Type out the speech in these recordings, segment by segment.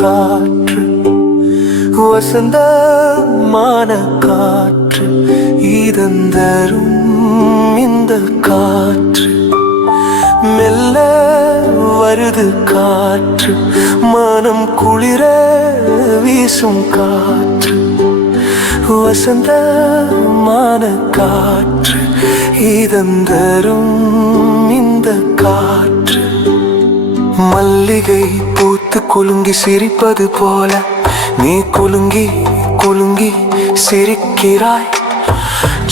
காற்று, வசந்தமான காற்று, இதந்தரும் இந்த காற்று. மெல்ல வருது காற்று, மனம் குளிர வீசும் காற்று, வசந்தமான காற்று, இதந்தரும் இந்த காற்று. மல்லிகை பூத்து குலுங்கி சிரிப்பது போல நீ குலுங்கி குலுங்கி சிரிக்கிறாய்.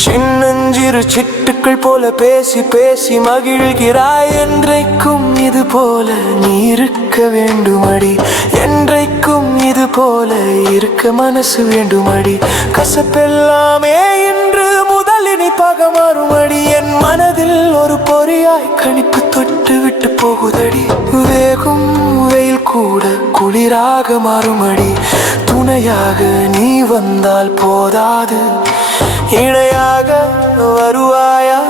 சின்னஞ்சிறு சிட்டுக்கள் போல பேசி பேசி மகிழ்கிறாய். என்றைக்கும் இது போல நீ இருக்க வேண்டுமடி, என்றைக்கும் இது போல இருக்க மனசு வேண்டுமடி. கசப்பெல்லாமே இன்று முதல் இனிப்பாக மாறுமடி. என் மனதில் ஒரு பொறியாய் கணிப்பு தொட்டு விட்டு போகுதடி. வேகும் வெயில் கூட குளிராக மாறுமடி. துணையாக நீ வந்தால் போதாது, இணையாக வருவாயா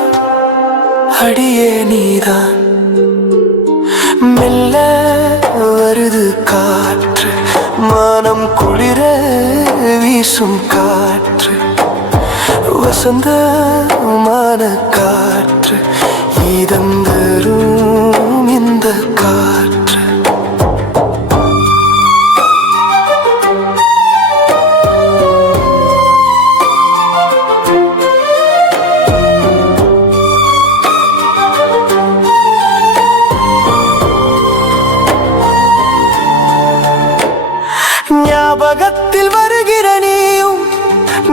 அடியே நீதான். மெல்ல வருது காற்று, மனம் குளிர வீசும் காற்று, வசந்தமான காற்று, இதந்தரும் இந்த காற்று. ஞாபகத்தில் வருகிற நீயும்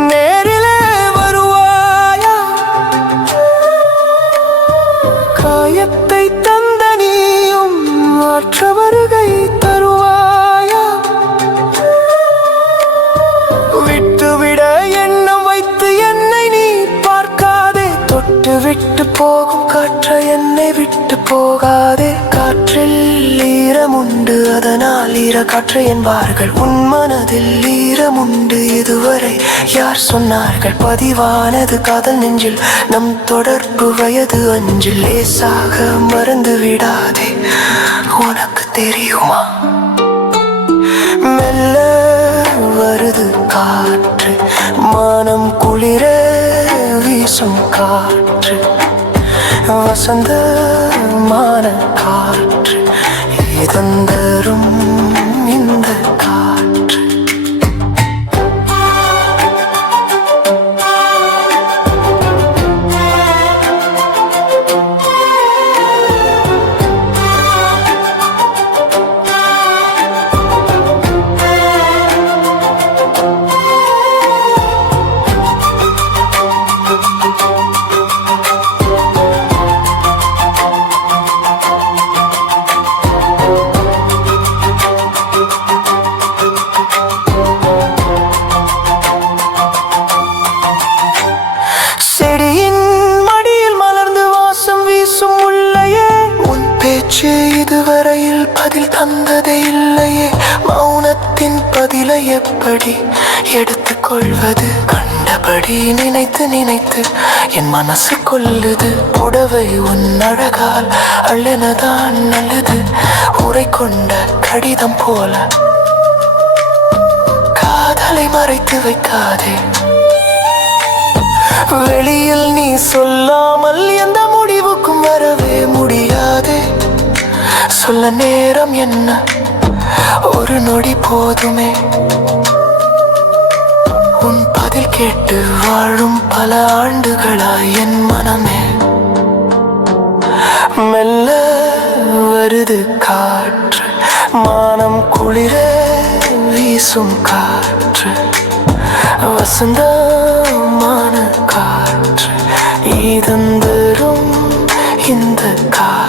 நேரிலே வருவாயா? காயத்தை தந்த நீயும் மாற்ற வருகை தருவாயா? விட்டுவிட எண்ணம் வைத்து என்னை நீ பார்க்காதே. தொட்டு விட்டு போகும் காற்ற என்னை விட்டு போகாதே. காற்றில் ஈரமுண்டு, அதனால் ஈர காற்று என்பார்கள். உன் மனதில் ஈரமுண்டு, இதுவரை யார் சொன்னார்கள்? பதிவானது காதல் நெஞ்சில், நம் தொடர்பு வயது அஞ்சில். லேசாக மறந்து விடாதே, உனக்கு தெரியுமா? மெல்ல வருது காற்று, மனம் குளிர வீசும் காற்று, வசந்தமான காற்று, இதந்தரும் இந்த காற்று. இதுவரையில் பதில் தந்ததே இல்லையே. மௌனத்தின் பதிலை எப்படி எடுத்துக்கொள்வது? கண்டபடி நினைத்து நினைத்து என் மனசு கொல்லுது. புடவை உன் அழகால் அள்ளனதான் நல்லது. உரை கொண்ட கடிதம் போல காதலை மறைத்து வைக்காதே. வெளியில் நீ சொல்லாமல் எந்த முடிவுக்கும் வரவே முடியாதே. சொல்ல நேரம் என்ன, ஒரு நொடி போதுமே. உன் பதில் கேட்டு வாழும் பல ஆண்டுகளாய் என் மனமே. மெல்ல வருது காற்று, மானம் குளிர வீசும் காற்று, வசந்தமான காற்று, இதந்தரும் இந்த காற்று.